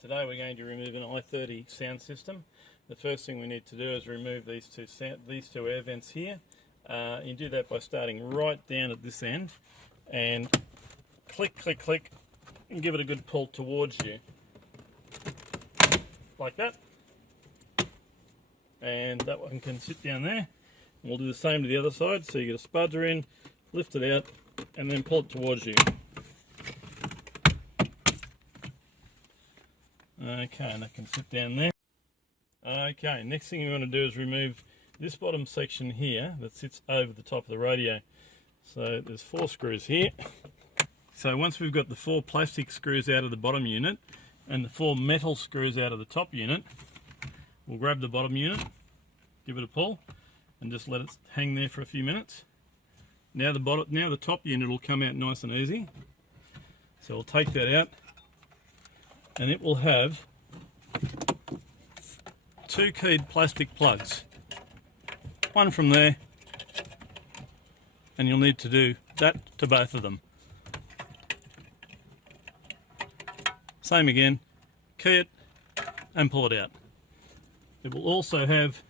Today we're going to remove an i30 sound system. The first thing we need to do is remove these two air vents here. You do that by starting right down at this end and click, click, click, and give it a good pull towards you, like that. And that one can sit down there. And we'll do the same to the other side. So you get a spudger in, lift it out, and then pull it towards you. Okay, and that can sit down there. Okay, next thing we want to do is remove this bottom section here that sits over the top of the radio. So there's 4 screws here. So once we've got the 4 plastic screws out of the bottom unit and the 4 metal screws out of the top unit, we'll grab the bottom unit, give it a pull, and just let it hang there for a few minutes. Now the top unit will come out nice and easy. So we'll take that out, and it will have 2 keyed plastic plugs. One from there, and you'll need to do that to both of them. Same again, key it and pull it out. It will also have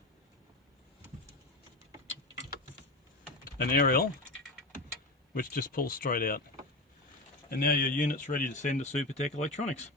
an aerial which just pulls straight out. And now your unit's ready to send to Supertech Electronics.